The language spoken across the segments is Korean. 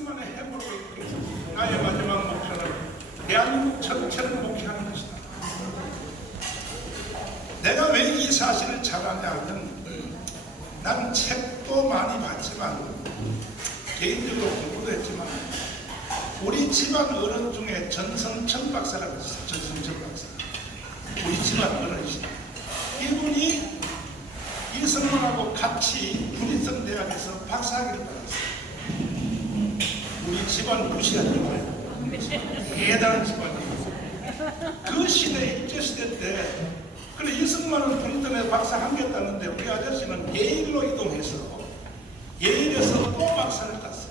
이승만의 해보고 있고 나의 마지막 목표는 대한민국 전체를 목표하는 것이다. 내가 왜 이 사실을 잘하냐 하면 난 책도 많이 봤지만 개인적으로 공부도 했지만 우리 집안 어른 중에 전성천 박사라고 있어요. 전성천 박사. 우리 집안 어른이시다. 이분이 이승만하고 같이 브리스턴 대학에서 박사학위를 받았어요. 우리 집안 무시하지 마요. 대단한 집안이에요. 그 시대, 일제시대 때 그래 이승만은 브리스턴에 박사 한 개 땄는데 우리 아저씨는 예일로 이동해서 예일에서 또 박사를 땄어요.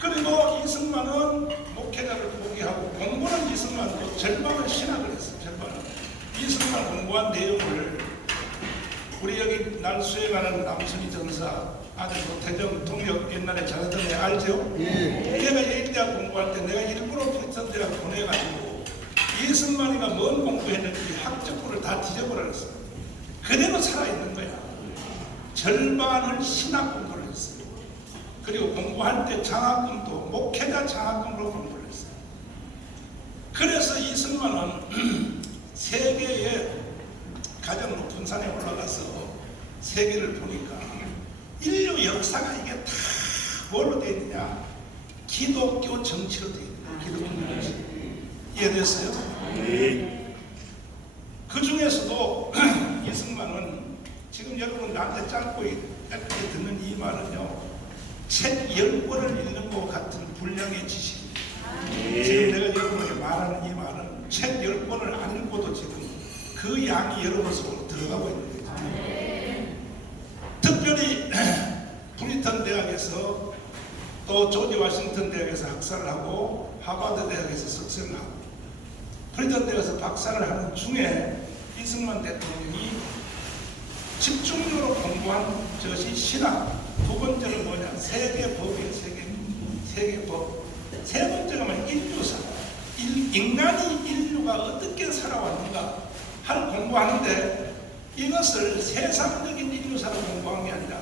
그리고 이승만은 목회자를 포기하고 공부는 이승만도 절반은 신학을 했어요. 절반은. 이승만 공부한 내용을 우리 여기 날 수행하는 남순희 전사 아들 태정 통역 옛날에 잘하던 애 알죠? 내가 예일대학 공부할 때 내가 일부러 브리스턴 대학 보내가지고 이승만이가 뭔 공부했는지 학적부를 다 뒤져버렸어요. 그대로 살아있는 거야. 절반을 신학 공부를 했어요. 그리고 공부할 때 장학금도 목회자 장학금으로 공부를 했어요. 그래서 이승만은 세계의 가장 높은 산에 올라가서 세계를 보니까 인류 역사가 이게 다 뭘로 되어 있느냐? 기독교 정치로 되어 있는 기독교 정치. 이해됐어요? 그 중에서도 이승만은 지금 여러분 나한테 짧고 짧게 듣는 이 말은요, 책 10권을 읽는 것 같은 분량의 지식입니다. 지금 내가 여러분에게 말하는 이 말은 책 10권을 안 읽고도 지금 그 양이 여러분 속으로 들어가고 있는 거예요. 특별히 브리스턴 대학에서 또 조지 워싱턴 대학에서 학사를 하고 하버드 대학에서 석사를 하고 브리스턴 대학에서 박사를 하는 중에 이승만 대통령이 집중적으로 공부한 것이 신학, 두 번째는 뭐냐? 세계법이에요. 세계법. 세 번째가 뭐냐? 인류사. 인간이 인류가 어떻게 살아왔는가 를 공부하는데 이것을 세상적인 인류사로 공부한 게 아니라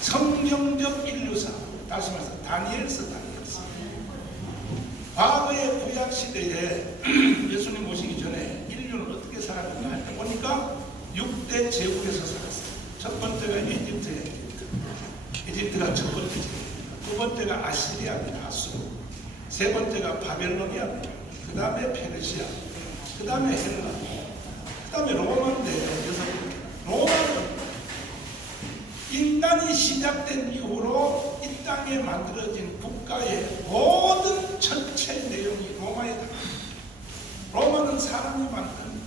성경적 인류사, 다시 말해서 다니엘서. 과거의 구약시대에 예수님 오시기 전에 인류는 어떻게 살았는가 할 때 보니까 6대 제국에서 살았어요. 첫 번째가 이집트예요. 이집트가 첫 번째 제국. 두 번째가 아시리아입니다. 아수르. 세 번째가 바벨로니아입니다. 그 다음에 페르시아. 그 다음에 헬라. 그 다음에 로마인데 여섯 번째. 로마는 인간이 시작된 이후로 이 땅에 만들어진 국가의 모든 전체 내용이 로마에 들어갑니다. 로마는 사람이 만든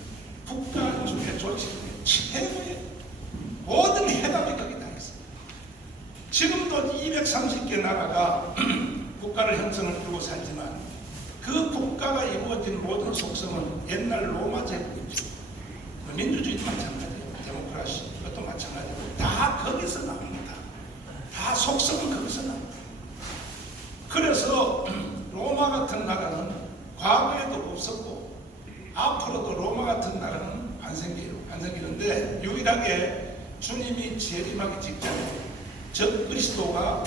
국가 중에 조직 중에 최고의 모든 해답이 거기 다 있습니다. 지금도 230개 나라가 국가를 형성을 두고 살지만 그 국가가 이루어진 모든 속성은 옛날 로마 제국이죠. 민주주의도 마찬가지예요. 데모크라시 그것도 마찬가지고 다 거기서 나옵니다. 다 속성은 거기서 나옵니다. 그래서 로마 같은 나라는 과거에도 없었고 앞으로도 로마 같은 나라는 안 생기는데 유일하게 주님이 재림하기 직전에 적 그리스도가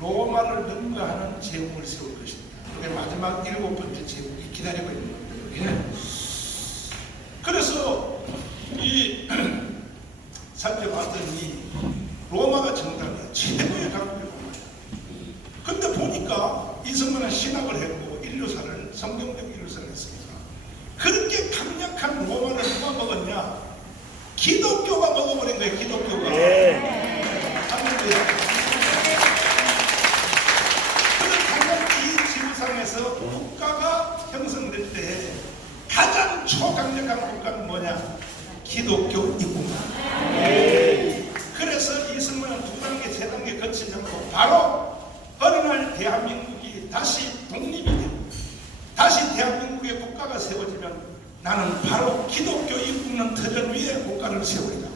로마를 능가하는 제국을 세울 것입니다. 그게 마지막 7번째 제국이 기다리고 있는 겁니다. 그래서 이 살펴봤더니 로마가 정답이에요. 최고의 강국이 로마예요. 근데 보니까 이승만은 신학을 했고 인류사를 성경적 인류사를 했습니다. 그렇게 강력한 로마를 누가 먹었냐? 기독교가 먹어버린 거예요. 기독교가. 할렐루야. 이 지구상에서 국가가 형성될 때 가장 초강력한 국가는 뭐냐? 기독교 입국입니다. 그래서 이승만은 2단계, 3단계 거치지 않고 바로 어느 날 대한민국이 다시 독립이 되고 다시 대한민국의 국가가 세워지면 나는 바로 기독교 입국는 터전 위에 국가를 세우리라.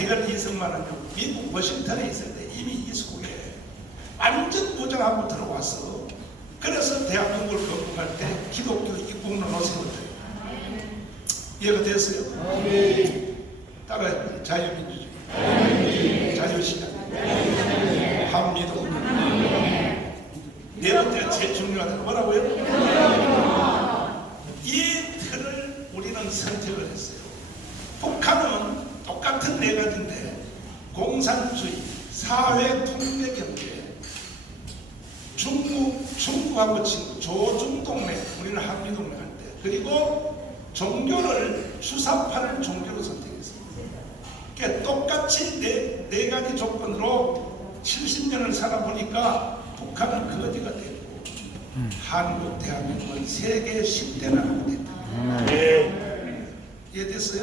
이걸 이승만은 미국 워싱턴에 있을 때 이미 이 속에 완전 부정하고 들어와서 그래서 대한민국을 건국할 때 기독교 입국론을 세웠어요. 이해가 됐어요? 따라해. 자유민주주의, 자유시장, 합리도, 정리가 되는 뭐라고요? 이 틀을 우리는 선택을 했어요. 북한은 똑같은 네 가지인데 공산주의, 사회 통례 경제, 중국하고 친구, 조중동맹, 우리는 한미동맹 할 때, 그리고 종교를 주사파를 종교로 선택했습니다. 그러니까 똑같이 네 가지 조건으로 70년을 살아보니까 북한은 거지가 되고 한국, 대한민국은 세계 10대 나라가 됐다. 이해됐어요?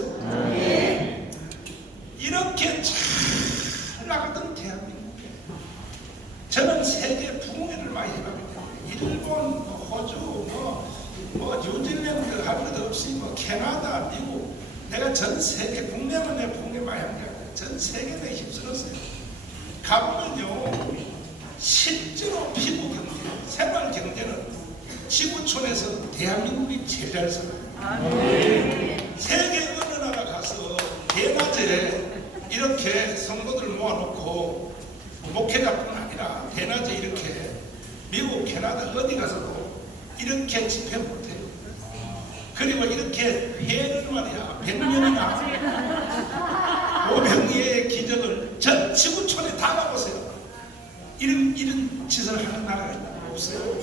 이렇게 잘 나가던 대한민국에 저는 세계 부흥회를 많이 해봤기 때문에 일본, 호주, 뉴질랜드 할 것 없이 캐나다, 미국, 내가 전 세계 국내만 내 부흥회 많이 한 게 아니라 전 세계에 힘들었어요. 가보면요, 실제로 피부 경제, 생활 경제는 지구촌에서 대한민국이 제일 잘 살아요. 세계 어느 나라 가서 대낮에 이렇게 성도들 모아놓고 목회자뿐 아니라 대낮에 이렇게 미국, 캐나다 어디 가서도 이렇게 집회 못해요. 그리고 이렇게 회를 말이야 100년이나 500예의 기적을 전 지구촌에 다 가보세요. 이런 짓을 하는 나라가 없어요.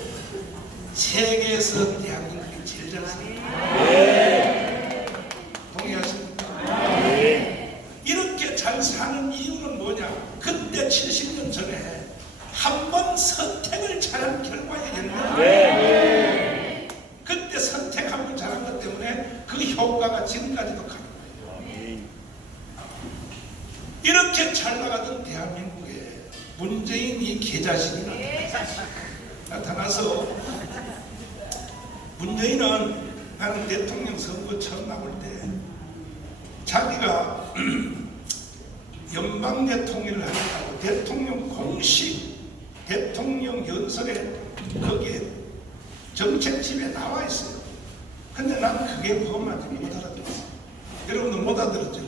세계에서 대한민국이 제일 잘 살아요. 동의하십니까? 이렇게 잘 사는 이유는 뭐냐? 그때 70년 전에 한 번 선택을 잘한 결과에 열려. 그때 선택 한 번 잘한 것 때문에 그 효과가 지금까지도 가는 거예요. 이렇게 잘 나가던 대한민국에 문재인이 개자식이 나타나서 문재인은 나는 대통령 선거 처음 나올 때 자기가 연방 대통령을 하겠다고 대통령 공식 대통령 연설에 거기에 정책집에 나와 있어요. 근데 난 그게 무엇인지 못 알아들었어요. 여러분들 못 알아들었죠?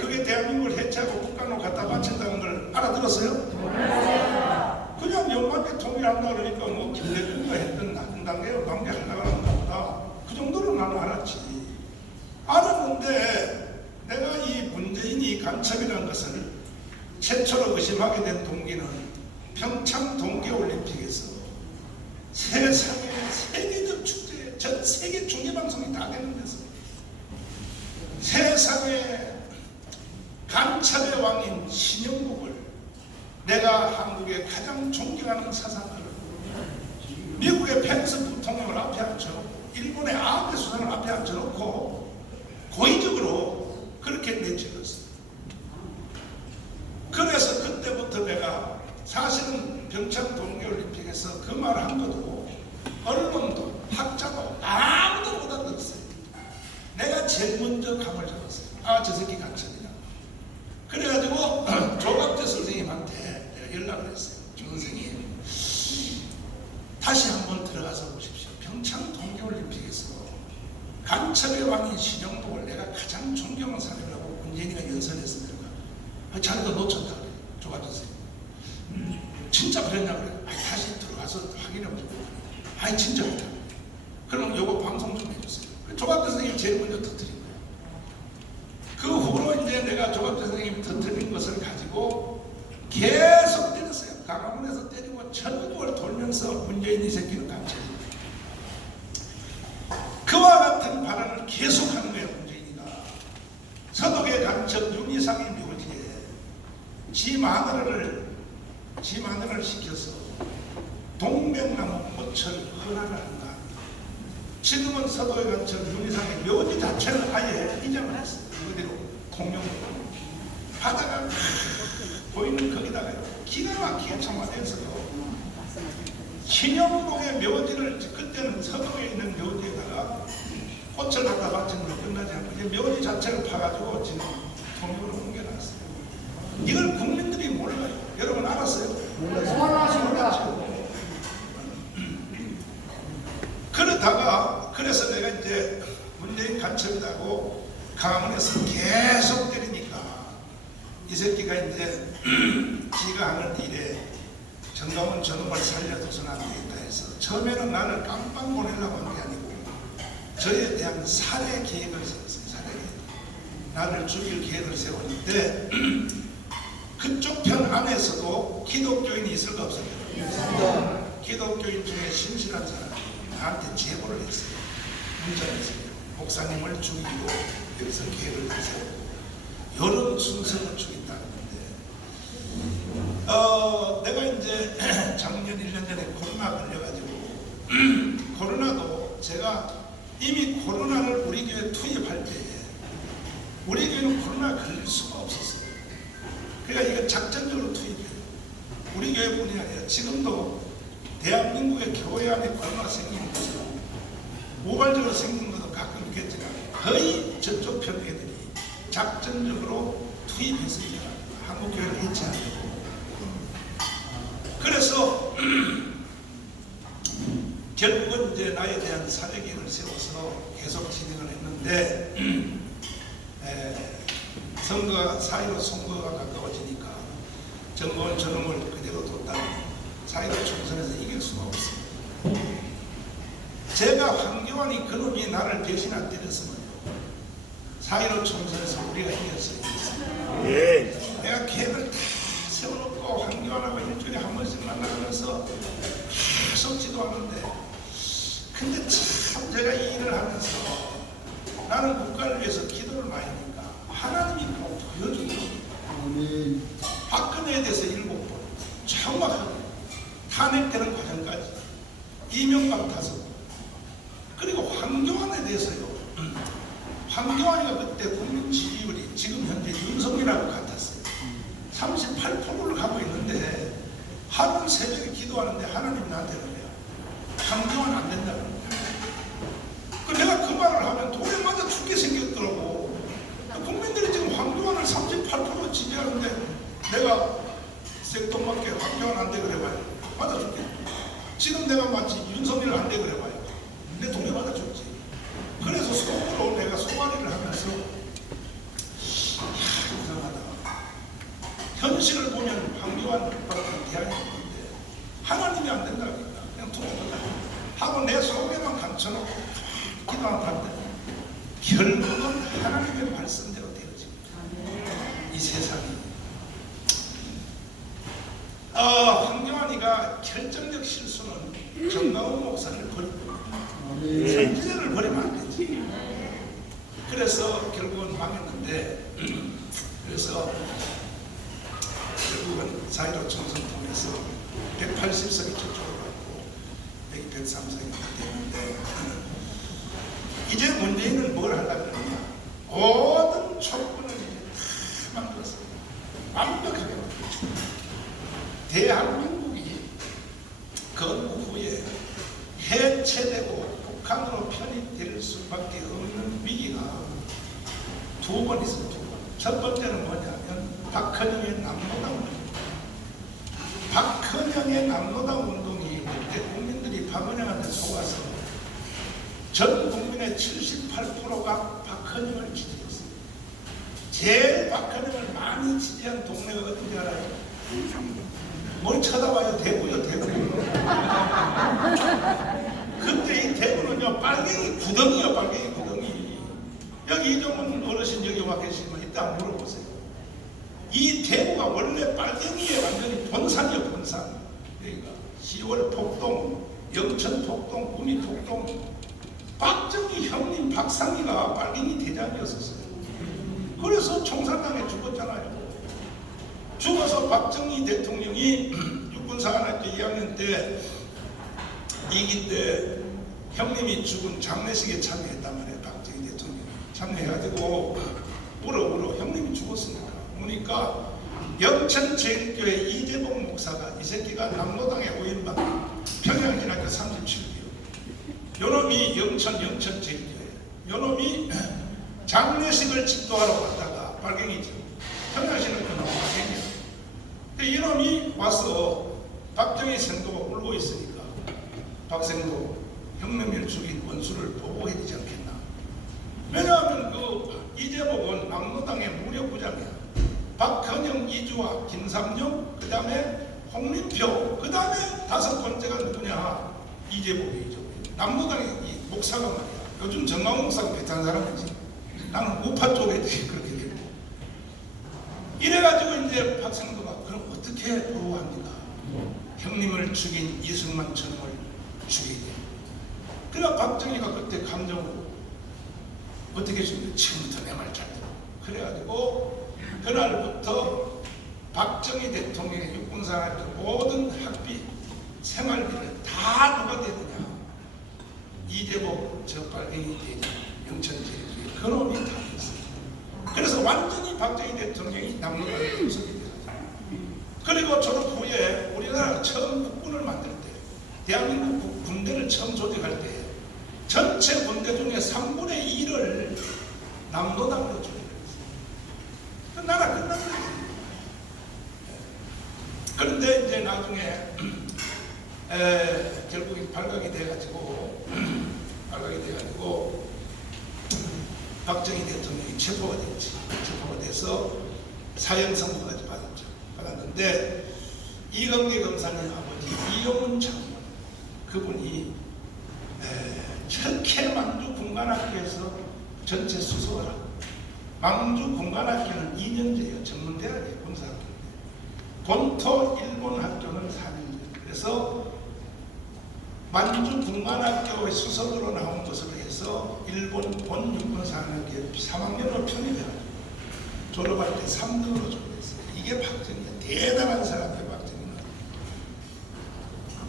그게 대한민국을 해체하고 북한으로 갖다 바친다는 걸 알아들었어요? 그냥 연방 대통령 한다 그러니까 뭐 김대중가 했던 낮은 단계로 하려고 하는가 보다. 그 정도로 나는 알았지. 알았는데 내가 이 문재인이 간첩이라는 것을 최초로 의심하게 된 동기는 평창 동계올림픽에서 세상에 세계적 축제, 전 세계 중계방송이 다 되는 데서 세상에 간첩의 왕인 신영복을 내가 한국의 가장 존경하는 사상가를 미국의 펜스 부통령을 앞에 앉혀놓고 일본의 아베 수상을 앞에 앉혀놓고 고의적으로 그렇게 내치렀어요. 그래서 그때부터 내가 사실은 평창 동계올림픽에서 그 말을 한 것도 언론도 학자도 아무도 못 알아들었어요. 내가 제일 먼저 감을 잡았어요. 아, 저 새끼 간첩이다. 그래가지고 조갑재 선생님한테 내가 연락을 했어요. 조 선생님, 다시 한번 들어가서 보십시오. 평창 동계올림픽에서 간첩의 왕인 신영복을 내가 가장 존경하는 사람이라고 문재인이가 연설했으니까 자네도 놓쳤다 그래요. 조갑재 선생님. 진짜 그랬냐 그래요. 다시 들어가서 확인해보세요. 진짜 그랬다. 그럼 요거 방송 좀 해주세요. 조갑재 선생님이 제일 먼저 터뜨린 거예요. 그 후로 이제 내가 조갑재 선생님이 터뜨린 것을 가지고 계속 때렸어요. 강화문에서 때리고 전국을 돌면서 문재인 이 새끼는 간첩이다. 그와 같은 발언을 계속하는 거예요. 문재인이가 서독의 간첩 윤희상의 묘지에 지 마누라를 시켜서 동백나무 꽃을 헌화를 한다. 지금은 서독의 간첩 윤희상의 묘지 자체를 아예 이장을 했어요. 그대로 통영으로 바다가 보이는 거기다가 기가 막히게 청와대에서도 신영복의 묘지를 그때는 서독에 있는 묘지에다가 꽃을 갖다 바친 걸로 끝나지 않고 이제 묘지 자체를 파가지고 지금 통영으로 옮겨놨어요. 이걸 국민들이 몰라요. 여러분 알았어요? 몰랐죠. 그러다가 그래서 내가 이제 문재인 간첩이라고 강화문에서 계속 때리니까 이 새끼가 이제 지가 하는 일에 정강훈 저놈을 살려줘서는 안 되겠다 해서 처음에는 나를 깜빵 보내려고 한 게 아니고 저에 대한 살해 계획을 세웠어요. 살해 계획. 나를 죽일 계획을 세웠는데 그쪽 편 안에서도 기독교인이 있을까 없을까? 기독교인 중에 신실한 사람이 나한테 제보를 했어요. 문자를 했어요. 목사님을 죽이고 여기서 계획을 세우고 여름 순서로 죽인다는데 내가 이제 작년 1년 전에 코로나 걸려가지고 코로나도 제가 이미 코로나를 우리 교회에 투입할 때에 우리 교회는 코로나 걸릴 수가 없었어요. 그러니까 이거 작전적으로 투입해요. 우리 교회뿐이 아니라 지금도 대한민국의 교회 안에 코로나 생기는 것은 모발적으로 생기는 것도 가끔 있겠지만 거의 저쪽 편 애들이 작전적으로 투입해서 이제 한국 교회를 해체하려고. 그래서 결국은 이제 나에 대한 살해 계획을 세워서 계속 진행을 했는데 선거가 4.15 선거가 가까워지니까 정권 저놈을 그대로 뒀다가 4.15 총선에서 이길 수가 없습니다. 제가 황교안이 그놈이 나를 배신 안 때렸으면요 4.15 총선에서 우리가 이겼어요. 내가 계획을 다 세워놓고 황교안하고 일주일에 한 번씩 만나면서 계속 지도하는데 근데 참 제가 이 일을 하면서 나는 국가를 위해서 기도를 많이 하니까 하나님이 꼭 보여주더라고요. 박근혜에 대해서 7번 정확하게 탄핵되는 과정까지 이명박 5번 그리고 황교안에 대해서요. 황교안이가 그때 국민 지지율이 지금 현재 윤석열하고 같았어요. 38%를 가고 있는데 하루 새벽에 기도하는데 하나님 나한테 그래요. 황교안 안 된다 그러는 거야. 내가 그 말을 하면 돌에 맞아 죽게 생겼더라고. 국민들이 지금 황교안을 38% 지지하는데 내가 생뚱맞게 황교안 안 돼 그래봐요. 맞아 죽게. 지금 내가 마치 윤석열 안 돼 그래봐요. 내 돈에 맞아 죽지. 그래서 속으로 내가 소화리를 하면서 이상하다. 현실을 보면 황교안 같은 대안이 없는데 하나님이 안 된다니까 그냥 두고보자 하고 내 속에만 감춰놓고 기도한 반대 결국은 하나님의 말씀대로 되어집니다. 이 세상이 황교안이가 결정적 실수는 정강훈 목사를 버리고 선지자를 버리면 안 되지. 그래서 결국은 망했는데 그래서 결국은 4.15 총선 통해서 180석이 저쪽으로 갔고 103석이 됐는데 이제 문재인은 뭘 하려고 그러냐 모든 촉구는 이제 다 만들었어요. 완벽하게 만들었어요. 대한민국이 건국 후에 해체되고 북한으로 편입될 수밖에 없는 위기가 2번 있어요. 2번. 첫 번째는 뭐냐면 박헌영의 남로당 운동입니다. 박헌영의 남로당 운동이 그때 국민들이 박헌영한테 속아서 전 국민의 78%가 박헌영을 지지했어요. 제일 박헌영을 많이 지지한 동네가 어딘지 알아요? 뭘 쳐다봐요? 대구요, 대구. 그때 이 대구는요, 빨갱이 구덩이요, 빨갱이 구덩이. 여기 이종훈 어르신 여기 와 계시면 이따 물어보세요. 이 대구가 원래 빨갱이의 완전히 본산이요, 본산. 그러니까 10월 폭동, 영천 폭동, 구미 폭동. 박정희 형님 박상희가 빨갱이 대장이었었어요. 그래서 총살당해 죽었잖아요. 죽어서 박정희 대통령이 육군사관학교 2학년 때 2기 때 형님이 죽은 장례식에 참여했단 말이에요. 박정희 대통령이 참여해가지고 울어 형님이 죽었으니까 우니까 영천제일교회 이재복 목사가 이 새끼가 남로당에 오인방 평양신학교 37기요. 요놈이 영천제일교회 요놈이 장례식을 집도하러 갔다가 빨갱이죠. 평양신학교 나온 빨갱이야. 이놈이 와서 박정희 생도가 울고 있으니까 박생도 형님을 죽인 원수를 보고해야 되지 않겠나. 왜냐하면 그 이재복은 막노당의 무력부장이야. 박헌영, 이주화, 김삼룡 그 다음에 홍준표, 그 다음에 다섯 번째가 누구냐? 이재복이죠. 남로당의 이 목사가 말이야. 요즘 정광훈 목사가 비슷한 사람이지. 나는 우파 쪽에 그렇게 되고. 이래가지고 이제 박상도가 그럼 어떻게 보호합니까? 형님을 죽인 이승만 저놈을 죽이게. 그러나 박정희가 그때 감정으로 어떻게 했습니까? 지금부터 내 말 잘 들어. 그래가지고 그날부터 박정희 대통령의 육군사관학교 모든 학비, 생활비를 다 누가 대느냐? 이재복, 저 빨갱이 대장, 영천제일, 그놈이 다 됐어요. 그래서 완전히 박정희 대통령이 남로당의 구석이 되었어요. 그리고 졸업 후에 우리나라가 처음 국군을 만들 때, 대한민국 군대를 처음 조직할 때 전체 군대 중에 3분의 1을 남로당으로 조직했어요. 그 나라 끝난 거예요. 그런데 이제 나중에 결국 발각이 돼가지고 박정희 대통령이 체포가 됐지. 체포가 돼서 사형 선고까지 받았는데 이광재 검사님 아버지 이용훈 장관 그분이 철케 망주 군관학교에서 전체 수석을 하고 망주 군관학교는 2년제예요. 전문대학이에요. 군사학교. 본토 일본 학교는 4년제. 그래서 만주 군관학교의 수석으로 나온 것으로 해서 일본 본 육군사관학교에 3학년으로 편입해가지고 졸업할 때 3등으로 졸업했어요. 이게 박정희야. 대단한 사람이에요. 박정희는.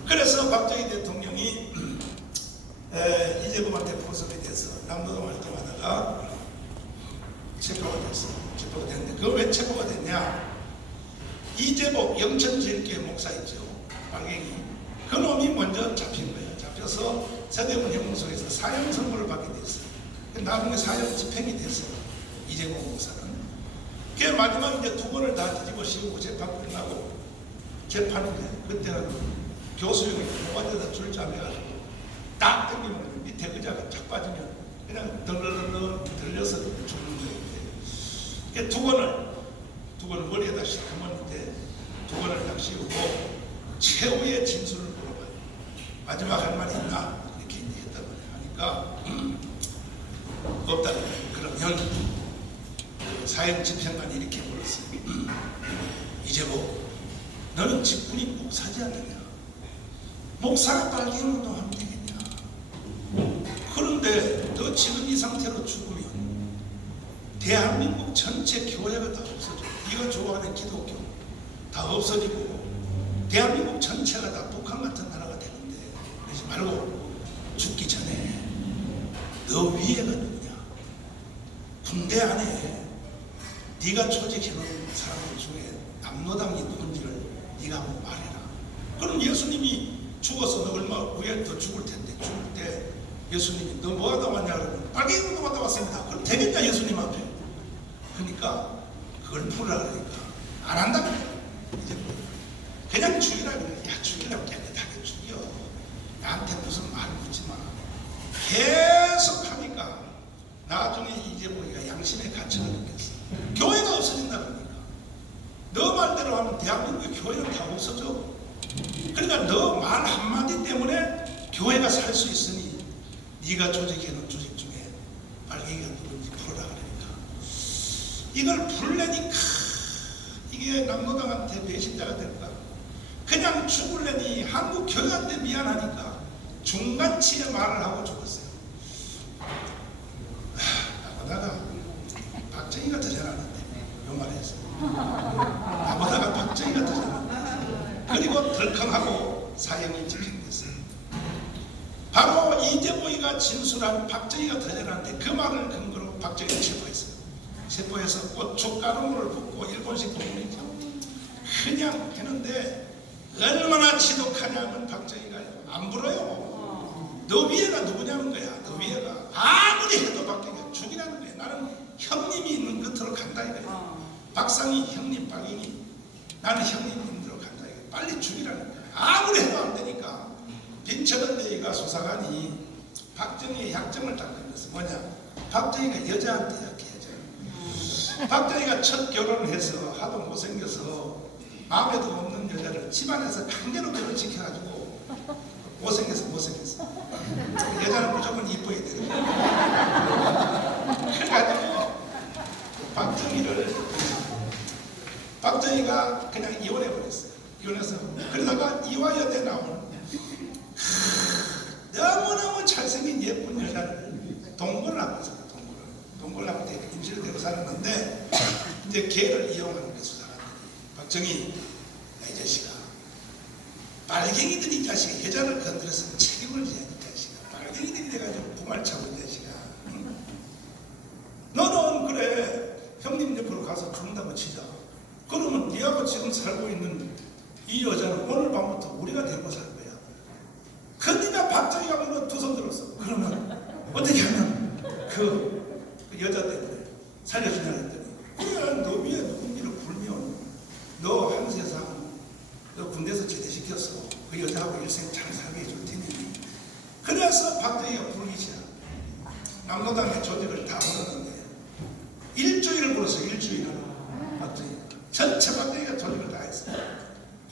그래서 박정희 대통령이 이재복한테 포섭이 돼서 남도동 활동하다가 체포가 됐어요. 체포가 됐는데 그거 왜 체포가 됐냐? 이재복 영천제일교회 목사 있죠. 박영희. 그 놈이 먼저 잡힌 거예요. 잡혀서 세대문 형무소에서 사형 선고를 받게 됐어요. 나중에 사형 집행이 됐어요. 이재복 목사는. 그 마지막 이제 두 번을 다 뒤집어 씌우고 재판 끝나고 재판인데 그때는 교수형이 공관에다 줄잠해가지고 딱 당기면 밑에 의자가 착 빠지면 그냥 덜덜덜 들려서 죽는 거예요. 두 번을 머리에다 시커먼데 두 번을 딱 씌우고 최후의 진술을 물어봐요. 마지막 할 말이 있나? 이렇게 이제 했다고 하니까 없다는 거예요. 그러면 사형 집행관이 이렇게 물었어요. 이재복, 너는 직분이 목사지 않느냐? 목사가 빨갱이 운동하면 되겠냐? 그런데 너 지금 이 상태로 죽으면 대한민국 전체 교회가 다 없어져. 네가 좋아하는 기독교 다 없어지고 대한민국 전체가 다 북한 같은 나라가 되는데 그러지 말고 죽기 전에 너 위에가 누구냐? 군대 안에 네가 조직해놓은 사람들 중에 남로당이 누군지를 네가 한번 말해라. 그럼 예수님이 죽어서 너 얼마 후에 더 죽을 텐데 죽을 때 예수님이 너 뭐 하다 왔냐 그러면 빨갱이 운동하다 왔습니다. 그럼 되겠냐 예수님 앞에? 그러니까 그걸 풀으라 그러니까 안 한다고 이제 그냥 죽이라 그래. 야 죽이라고 깨끗하게 죽여. 나한테 무슨 말 묻지 마. 계속 하니까 나중에 이재복이가 양심의 가책을 느꼈어. 교회가 없어진다 그러니까 너 말대로 하면 대한민국의 교회는 다 없어져. 그러니까 너 말 한마디 때문에 교회가 살 수 있으니 네가 조직해놓은 조직 중에 빨갱이가 누군지 풀어라 그러니까 이걸 풀려니까 이게 남로당한테 배신자가 될까? 그냥 죽을래니 한국 교회한테 미안하니까 중간치에 말을 하고 죽었어요. 나보다가 박정희가 더 잘하는데 요 말했어. 나보다가 박정희가 더 잘하는데 그리고 덜컹하고 사형이 집행됐어요. 바로 이재복이가 진술한 박정희가 더 잘하는데 그 말을 근거로 박정희를 체포했어요. 체포해서 고춧가루물을 붓고 일본식 동물이죠. 그냥 했는데 얼마나 지독하냐면 박정희가 안 불어요. 너 위에가 누구냐는 거야. 너 위에가 아무리 해도 박정희가 죽이라는 거야. 나는 형님이 있는 끝으로 간다 이거야. 박상희 형님 박영희 나는 형님님들로 간다 이거야. 빨리 죽이라는 거야. 아무리 해도 안 되니까 빈천원대위가 수사관이 박정희의 약점을 딱 건졌어. 뭐냐? 박정희가 여자한테 약해. 박정희가 첫 결혼을 해서 하도 못생겨서 마음에도 없는 여자를 집안에서 강제로 결혼시켜가지고 못생겼어. 여자는 무조건 이뻐야 되는 거야. 그래가지고 박정희가 그냥 이혼해버렸어요. 이혼해서 그러다가 이화여대 나오는 너무너무 잘생긴 예쁜 여자를 동거를 하고 있어요. 동거를 하고 임신을 되고 살았는데 이제 걔를 이용하는 게 수사관들이 박정희 이 자식아, 빨갱이들이 이 자식아 여자를 건드렸으면 책임을 져야 돼. 이 자식아, 빨갱이들이 돼가지고 부말차고 이 자식아, 응? 너는 그래 형님 옆으로 가서 죽는다고 치자. 그러면 네하고 지금 살고 있는 이 여자는 오늘 밤부터 우리가 데리고 살 거야. 그러니까 박정희가 물론 두 손 들었어. 그러면 어떻게 하면 그 여자 때문에 살려주냐 했더니, 그래 너 위에 누군지를 굴면 너 한 세상 너 군대에서 제대시켰어. 그 여자하고 일생 잘 살게 해줄 테니. 그래서 박정희가 부르기 시작. 남로당의 조직을 다 불렀는데 일주일을 불렀어. 일주일을. 박정희 전체 박정희가 조직을 다 했어.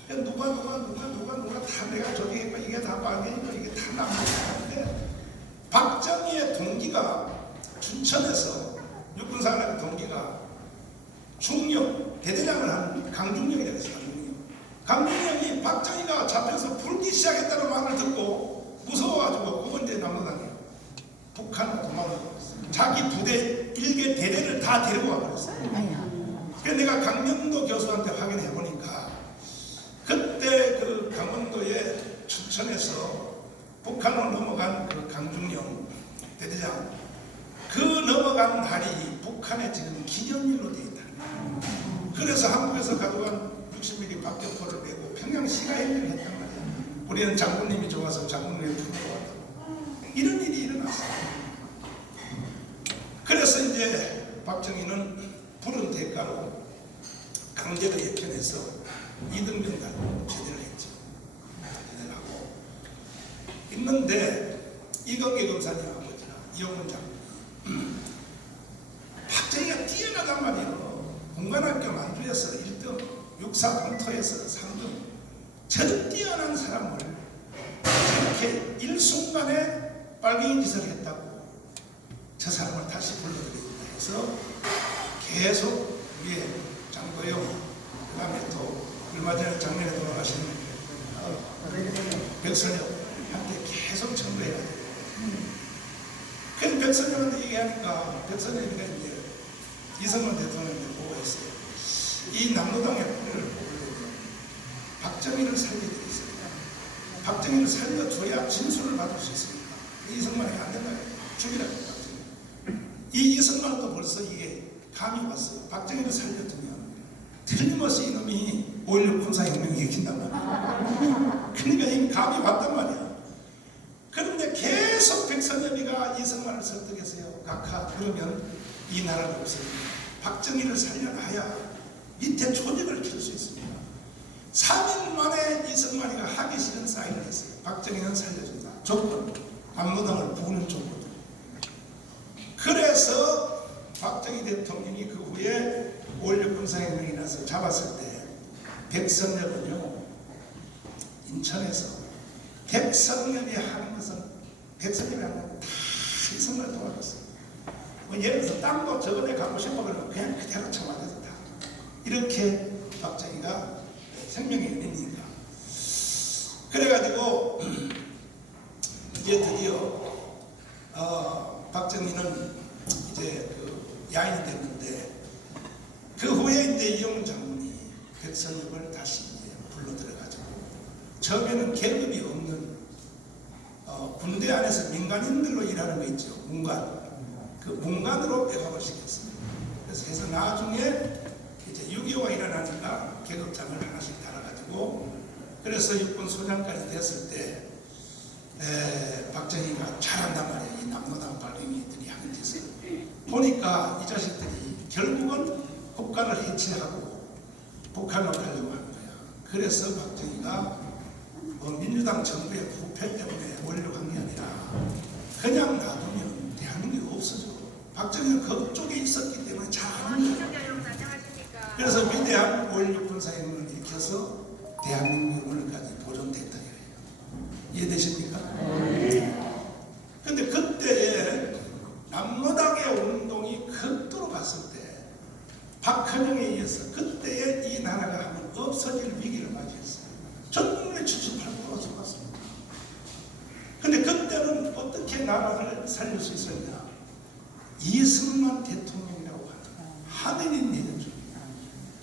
누가 다 내가 조직했고 이게 다 박정희고 이게 다 남로당인데, 박정희의 동기가 춘천에서 육군사관학교 동기가 중령 대대장을 한 강중령이라고 했어요. 강중령이 박정희가 잡혀서 불기 시작했다는 말을 듣고 무서워가지고 그건 이제 남로당이에요. 북한으로 도망을 가버렸어요. 자기 부대 일개 대대를 다 데리고 와버렸어요. 그래서 내가 강명도 교수한테 확인해 보니까 그때 그 강원도의 춘천에서 북한으로 넘어간 그 강중령 대대장, 그 넘어간 날이 북한의 지금 기념일로 되어 있다. 그래서 한국에서 가져간 60mm 박격포를 메고 평양시가 행진을 했단 말이야. 우리는 장군님이 좋아서 장군님을 부르고 왔다고. 이런 일이 일어났어요. 그래서 이제 박정희는 부른 대가로 강제로 예편해서 이등병 달고 제대를 했죠. 제대를 하고 있는데 이건계 검사님 아버지나 이용훈 장군이 박정희가 뛰어나단 말이에요. 공관학교 만주에서 1등, 육사 공토에서 3등, 저 뛰어난 사람을 저렇게 일순간에 빨갱이 짓을 했다고 저 사람을 다시 불러들인다 해서 계속 위에 장도영, 그 다음에 또 얼마 전에 작년에 돌아가신 백선엽한테 계속 청구해야 돼요. 그래서 백선엽한테 얘기하니까 백선엽이가 이제 이승만 대통령한테 보고했어요. 이 남로당의 뿌리를 뽑으려면 박정희를 살려드리겠습니다. 박정희를 살려줘야 진술을 받을 수 있습니다. 이승만이 안 된다. 죽이라고 박정희. 이 이승만도 벌써 이게 감이 왔어요. 박정희를 살려두면 틀림없이 이놈이 5.16 군사혁명을 일으킨단 말이야. 그러니까 이 감이 왔단 말이야. 그런데 계속 백선엽이가 이승만을 설득했어요. 각하, 그러면 이 나라가 없습니다. 박정희를 살려놔야 밑에 조직을 키울 수 있습니다. 3일 만에 이승만이가 하기 싫은 사인을 했어요. 박정희는 살려준다. 조건, 남로당을 부는 조건. 그래서 박정희 대통령이 그 후에 5.16 군사혁명이 나서 잡았을 때 백선엽은요, 인천에서 백선엽이 하는 것은 백선엽이 하는 건 다 이승만을 도와줬어요. 뭐 예를 들어서 땅도 저번에 가고 싶어 그러면 그냥 그대로 청와대에서 다 이렇게 박정희가 생명의 은인이니까. 그래가지고 이제 드디어 박정희는 이제 그 야인이 됐는데, 그 후에 이제 이용훈 장군이 백선엽을 다시 이제 불러 들어가지고, 처음에는 계급이 없는 군대 안에서 민간인들로 일하는 거 있죠. 문관. 그 문관으로 배합을 시켰습니다. 그래서 해서 나중에 이제 6.25가 일어나니까 계급장을 하나씩 달아가지고, 그래서 육군 소장까지 됐을 때 박정희가 잘한단 말이에요. 이 남로당 빨갱이들이 하는 짓을 보니까 이 자식들이 결국은 국가를 해체하고 북한으로 가려고 하는 거야. 그래서 박정희가 민주당 정부의 부패 때문에 원력한 게 아니라 그냥 놔두면 대한민국이 없어져. 박정희는 그쪽에 있었기 때문에 잘 아는 거야. 그래서 위대한 5.16 군사혁명을 일으켜서 힘으로써 대한민국이 오늘까지 보존됐다 이거예요. 이해되십니까? 근데 그때에 남로당의 운동이 극도로 갔을 때 박헌영에 의해서 그때에 이 나라가 한번 없어질 위기를 맞이했어요. 전 국민의 78%가 죽었습니다. 근데 그때는 어떻게 나라를 살릴 수 있었냐? 이승만 대통령이라고 하는 하늘이 내려준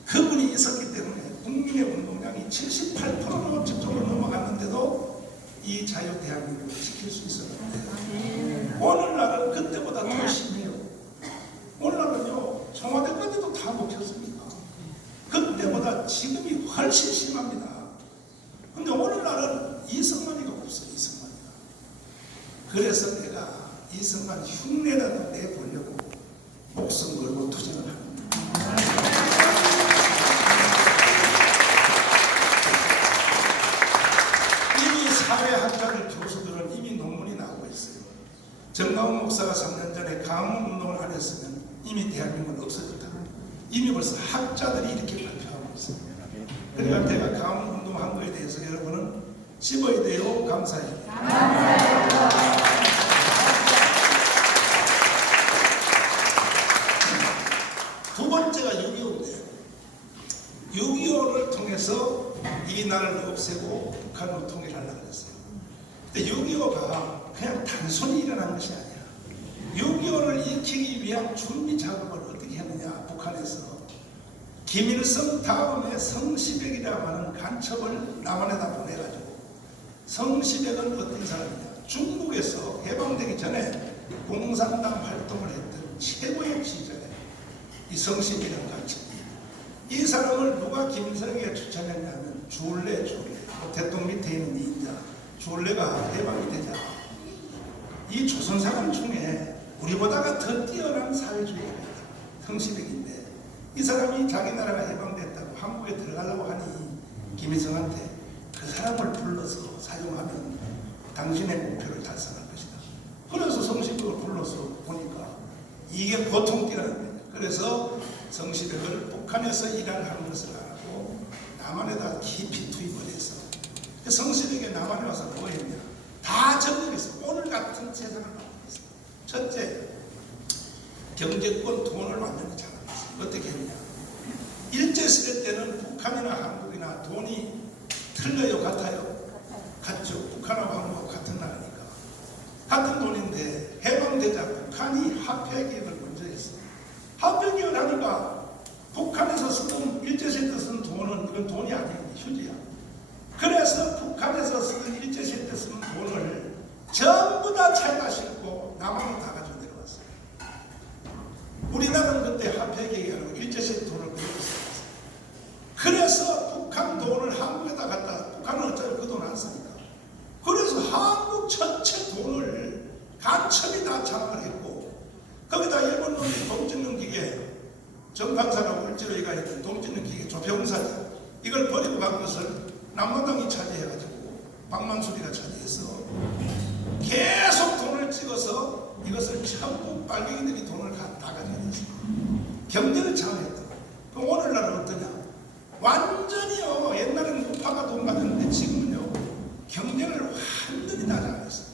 그분이 있었기 때문에 국민의 운동량이 78%로 저쪽으로 넘어갔는데도 이 자유 대한민국을 지킬 수 있었는데 오늘날은 그때보다 더 심해요. 오늘날은요 청와대까지도 다 먹혔습니다. 그때보다 지금이 훨씬 심합니다. 근데 오늘날은 이승만이가 없어요. 이승만이가. 그래서 내가 이승만 흉내라도 내보려고 목숨 걸고 투쟁을 합니다. 이미 사회학자들 교수들은 이미 논문이 나오고 있어요. 정강훈 목사가 3년 전에 강원 운동을 안 했으면 이미 대한민국은 없어졌다. 이미 벌써 학자들이 이렇게 발표하고 있어요. 그러니까 제가 강원 운동한 거에 대해서 여러분은 씹어야 돼요? 감사해요? 감사해요. 두 번째가 6.25인데 6.25를 통해서 이 나라를 없애고 북한으로 통일하려고 했어요. 근데 6.25가 그냥 단순히 일어난 것이 아니야. 6.25를 익히기 위한 준비 작업을 어떻게 했느냐. 북한에서 김일성 다음에 성시백이라고 하는 간첩을 남한에다 보내가지고 성시백은 어떤 사람이냐. 중국에서 해방되기 전에 공산당 활동을 했던 최고의 지휘자예요. 이 성시백이라는 간첩이. 이 사람을 누가 김일성에게 추천했냐면 주울레. 대통령 밑에 있는 인자 주울레가 해방이 되자 이 조선 사람 중에 우리보다가 더 뛰어난 사회주의가 있다. 성시백인데 이 사람이 자기 나라가 해방됐다고 한국에 들어가려고 하니 김일성한테 그 사람을 불러서 사용하면 당신의 목표를 달성할 것이다. 그래서 성시백을 불러서 보니까 이게 보통 뛰라는 거예요. 그래서 성시백을 북한에서 일을 하는 것을 알고 남한에다 깊이 투입을 해서 성시백이 남한에 와서 뭐 했냐. 다 정리했어. 오늘 같은 세상을 만들었어. 첫째, 경제권 돈을 완전히 장악했어. 어떻게 했냐. 일제시대 때는 북한이나 한국이나 돈이 틀려요? 같아요? 같죠. 북한하고 한국하고 같은 나라니까. 같은 돈인데 해방되자 북한이 화폐개혁을 먼저 했어. 화폐개혁을 하니까 북한에서 쓰던 일제시대 때 쓰는 돈은 이건 돈이 아니에요. 휴지야. 그래서 북한에서 쓰던 일제시대 때 쓰는 돈을 전부 다 차에다 싣고 남한으로 다 가지고 내려왔어요. 우리나라는 그때 화폐개혁이 아니고 일제시대 돈을 그대로 썼어요. 그래서 북한 돈을 한국에다 갖다 북한은 어차피 그 돈 안 쓰니까 그래서 한국 전체 돈을 간첩이 다 장악을 했고 거기다 일본 놈이 돈 찍는 기계 정판사라고 일제로이가 했던 돈 찍는 기계 조평사죠. 이걸 버리고 간 것을 남로당이 차지해가지고 박만수리가 차지해서 계속 돈을 찍어서 이것을 전부 빨갱이들이 돈을 다 가지고 있어요. 경제를 장악했다. 그럼 오늘날은 어떠냐? 완전히요. 옛날에는 우파가 돈 받았는데 지금은요. 경제를 완전히 다 장악했어요.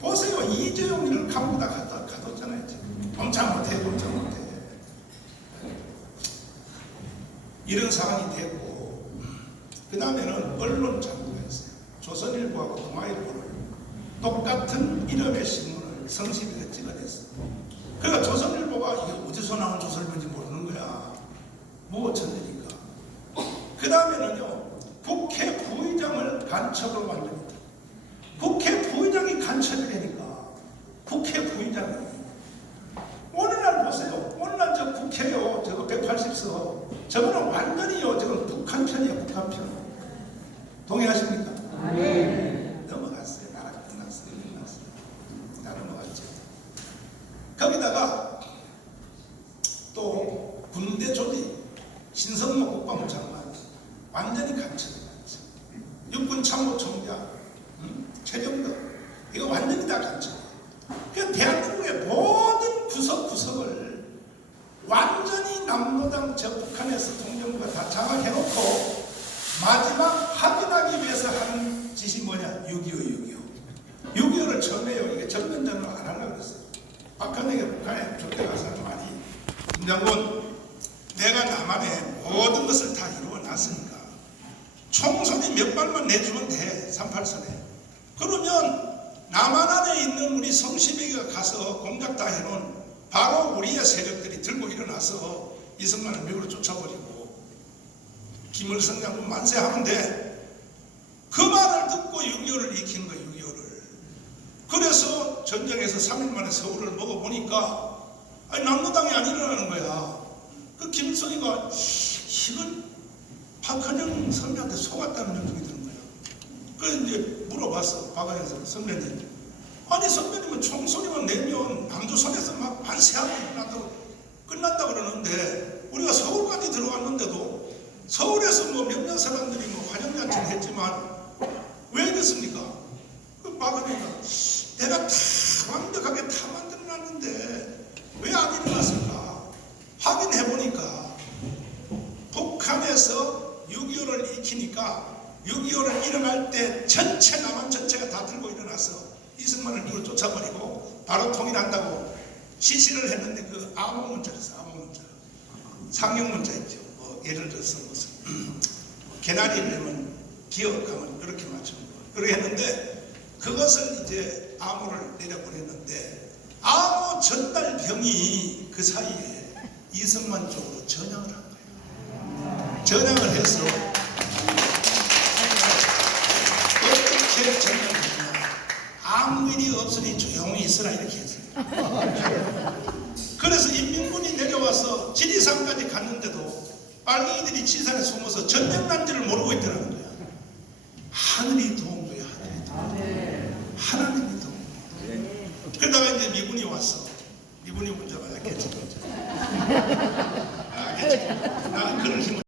보세요. 이재용이를 감옥에다 가뒀잖아요. 지금. 동참 못해. 이런 상황이 되고 그 다음에는 언론 장부가 있어요. 조선일보하고 동아일보를 똑같은 이름의 신문을 성시백에 찍어냈어요. 그러니까 조선일보가 이게 어디서 나온 조선일보인지 모르는 거야. 뭐 천재니까. 그 다음에는요. 국회 부의장을 간첩으로 만듭니다. 국회 부의장이 간첩이 되니까 국회 부의장이 오늘날 보세요. 오늘날 저 국회요. 저거 180석 저거는 완전히요. 저건 북한 편이에요. 북한 편. 동의하십니까? 네. 넘어갔어요. 나라가 끝났어요. 다 넘어갔죠. 거기다가 또 군대 조직 신성모 국방부 장관 완전히 간첩이 갔죠. 육군 참모총장 최정덕 이거 완전히 다 간첩이에요. 그 대한민국의 모든 구석구석을 완전히 남로당 저 북한에서 통정부가 다 장악해놓고 6.25. 6.25를 처음에요. 이게 전면전을 안 하려고 그랬어요. 박근혜가 북한에 조대 가서 하는 말이, 김장군, 내가 남한에 모든 것을 다 이루어놨으니까 총선이 몇 발만 내주면 돼. 38선에. 그러면 남한 안에 있는 우리 성시백이가 가서 공작 다 해놓은 바로 우리의 세력들이 들고 일어나서 이승만을 미국으로 쫓아버리고 김일성 장군 만세하면 돼. 그 말을 듣고 6.25를 익힌 거예요. 6.25를. 그래서 전쟁에서 3일 만에 서울을 먹어보니까 남로당이 안 일어나는 거야. 그 김일성이가 이건 박헌영 선배한테 속았다는 느낌이 드는 거야. 그래서 이제 물어봤어. 박헌영 선배님, 아니 선배님은 총소리만 내면 남조선에서 막 만세하고 끝난다고 그러는데 우리가 서울까지 들어갔는데도 서울에서 뭐 몇몇 사람들이 뭐 환영잔치를 했지만 왜 이랬습니까? 그 박헌영이가 내가 다 완벽하게 다 만들어놨는데 왜 안 일어났을까? 확인해보니까 북한에서 6.25를 익히니까 6.25를 일어날 때 전체 남한 전체가 다 들고 일어나서 이승만을 미국으로 쫓아버리고 바로 통일한다고 지시를 했는데 그 암호 문자였어. 암호 문자. 상용 문자 있죠. 뭐 예를 들어서 무슨 개나리를 내면 기억하면 이렇게 맞추는 거. 그렇게 했는데 그것을 이제 암호를 내려보냈는데 암호 전달병이 그 사이에 이승만 쪽으로 전향을 한 거예요. 전향을 해서 어떻게 전향을 했냐. 아무 일이 없으니 조용히 있으라 이렇게 했어요. 그래서 인민군이 내려와서 지리산까지 갔는데도 빨갱이들이 지산에 숨어서 전쟁 난지를 모르고 있더라는 거야. 하늘이 도운 거야. 하늘이 도운 거야. 하나님이 도운 거야. 그러다가 이제 미군이 왔어. 미군이 문제 맞았겠지. 나는 그런 힘을